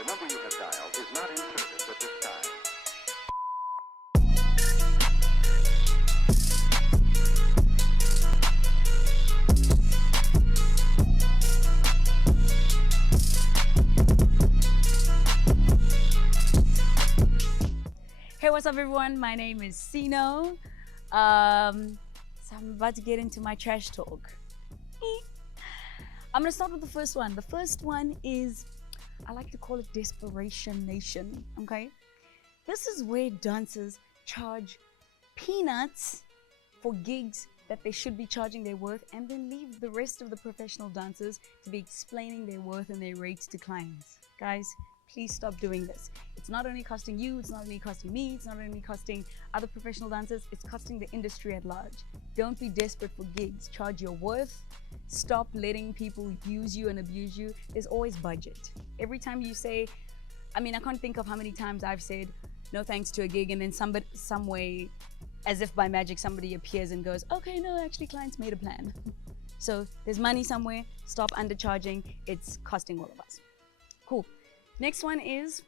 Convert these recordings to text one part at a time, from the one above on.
The number you have dialed is not in service at this time. Hey, what's up everyone? My name is Sino. So I'm about to get into my trash talk. I'm gonna start with the first one. The first one is, I like to call it Desperation Nation, okay? This is where dancers charge peanuts for gigs that they should be charging their worth, and then leave the rest of the professional dancers to be explaining their worth and their rates to clients. Guys, please stop doing this. It's not only costing you, it's not only costing me, it's not only costing other professional dancers, it's costing the industry at large. Don't be desperate for gigs. Charge your worth. Stop letting people use you and abuse you. There's always budget. Every time you say, I can't think of how many times I've said no thanks to a gig, and then some way, as if by magic, somebody appears and goes, okay, no, actually clients made a plan. So there's money somewhere. Stop undercharging. It's costing all of us. Cool. Next one is,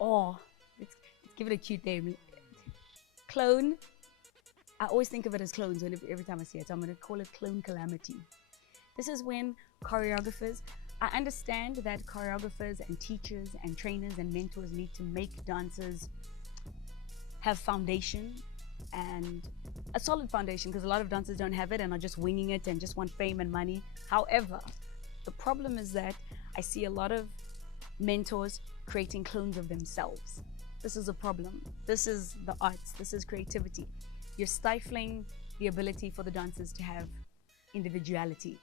let's give it a cute name. Clone. I always think of it as clones every time I see it, so I'm going to call it clone calamity. This is when choreographers, I understand that choreographers and teachers and trainers and mentors need to make dancers have foundation, and a solid foundation, because a lot of dancers don't have it and are just winging it and just want fame and money. However, the problem is that I see a lot of mentors creating clones of themselves. This is a problem. This is the arts. This is creativity. You're stifling the ability for the dancers to have individuality.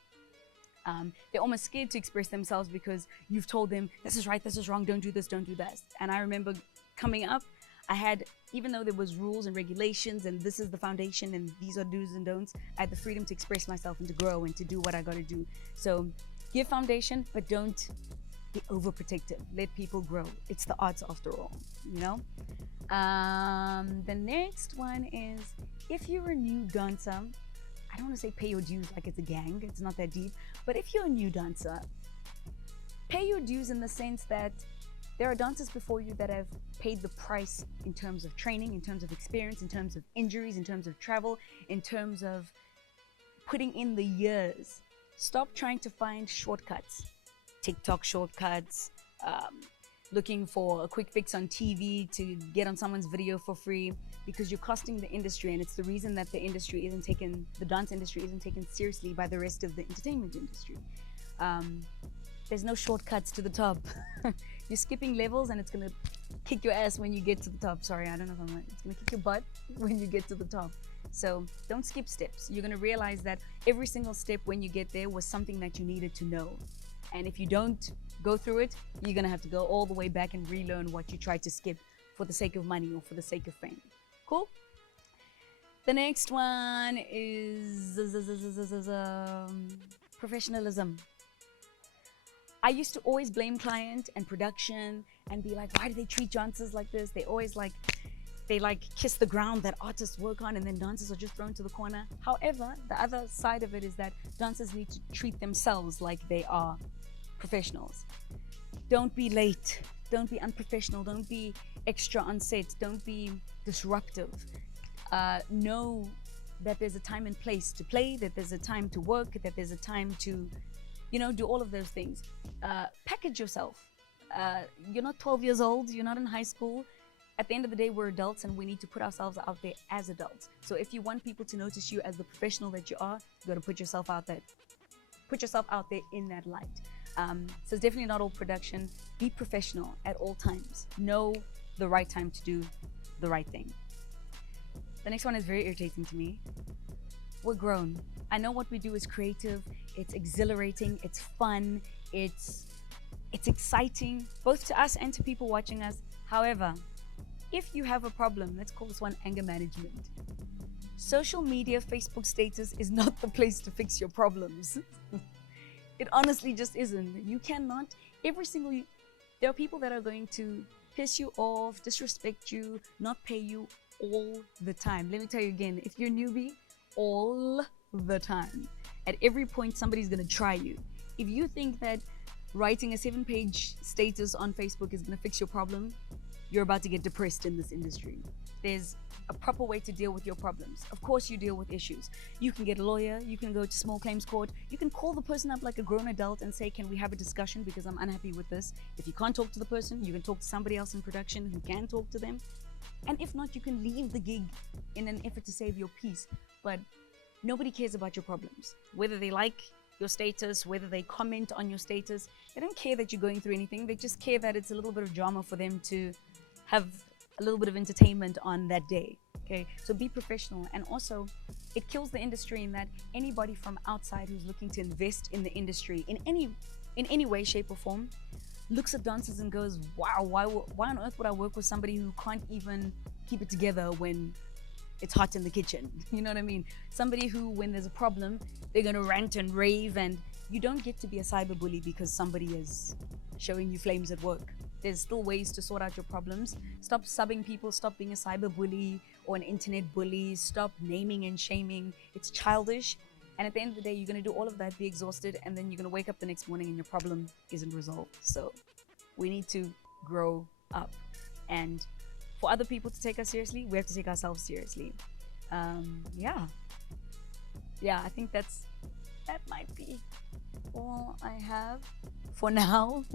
They're almost scared to express themselves because you've told them, this is right, this is wrong, don't do this, don't do that. And I remember coming up, I had, even though there was rules and regulations and this is the foundation and these are do's and don'ts, I had the freedom to express myself and to grow and to do what I got to do. So give foundation, but don't be overprotective. Let people grow. It's the arts after all, you know? The next one is, if you're a new dancer, I don't want to say pay your dues like it's a gang, it's not that deep, but if you're a new dancer, pay your dues in the sense that there are dancers before you that have paid the price in terms of training, in terms of experience, in terms of injuries, in terms of travel, in terms of putting in the years. Stop trying to find shortcuts. TikTok shortcuts, looking for a quick fix on TV to get on someone's video for free, because you're costing the industry, and it's the reason that the dance industry isn't taken seriously by the rest of the entertainment industry. There's no shortcuts to the top. You're skipping levels and it's gonna kick your ass when you get to the top. Sorry, I don't know if I'm right. It's gonna kick your butt when you get to the top. So don't skip steps. You're gonna realize that every single step when you get there was something that you needed to know. And if you don't go through it, you're gonna have to go all the way back and relearn what you tried to skip for the sake of money or for the sake of fame. Cool? The next one is professionalism. I used to always blame client and production and be like, why do they treat dancers like this? They always they kiss the ground that artists work on, and then dancers are just thrown to the corner. However, the other side of it is that dancers need to treat themselves like they are professionals. Don't be late. Don't be unprofessional. Don't be extra on set. Don't be disruptive. Know that there's a time and place to play, that there's a time to work, that there's a time to, do all of those things. Package yourself. You're not 12 years old. You're not in high school. At the end of the day, we're adults and we need to put ourselves out there as adults. So if you want people to notice you as the professional that you are, you got to put yourself out there. Put yourself out there in that light. So it's definitely not all production. Be professional at all times. Know the right time to do the right thing. The next one is very irritating to me. We're grown. I know what we do is creative. It's exhilarating. It's fun. It's exciting, both to us and to people watching us. However, if you have a problem, let's call this one anger management. Social media, Facebook status is not the place to fix your problems. It honestly just isn't. You cannot, there are people that are going to piss you off, disrespect you, not pay you all the time. Let me tell you again, if you're a newbie, all the time. At every point, somebody's gonna try you. If you think that writing a 7-page status on Facebook is going to fix your problem, you're about to get depressed in this industry. There's a proper way to deal with your problems. Of course, you deal with issues. You can get a lawyer, you can go to small claims court, you can call the person up like a grown adult and say, can we have a discussion because I'm unhappy with this? If you can't talk to the person, you can talk to somebody else in production who can talk to them. And if not, you can leave the gig in an effort to save your peace. But nobody cares about your problems. Whether they like your status, whether they comment on your status, they don't care that you're going through anything. They just care that it's a little bit of drama for them to have a little bit of entertainment on that day. Okay, so be professional. And also, it kills the industry in that anybody from outside who's looking to invest in the industry in any way, shape, or form looks at dancers and goes, wow, why on earth would I work with somebody who can't even keep it together when it's hot in the kitchen? You know what I mean? Somebody who, when there's a problem, they're gonna rant and rave, and you don't get to be a cyberbully because somebody is showing you flames at work. There's still ways to sort out your problems. Stop subbing people, stop being a cyberbully or an internet bully, stop naming and shaming. It's childish. And at the end of the day, you're gonna do all of that, be exhausted, and then you're gonna wake up the next morning and your problem isn't resolved. So we need to grow up. And for other people to take us seriously, we have to take ourselves seriously. Yeah, I think that might be all I have for now.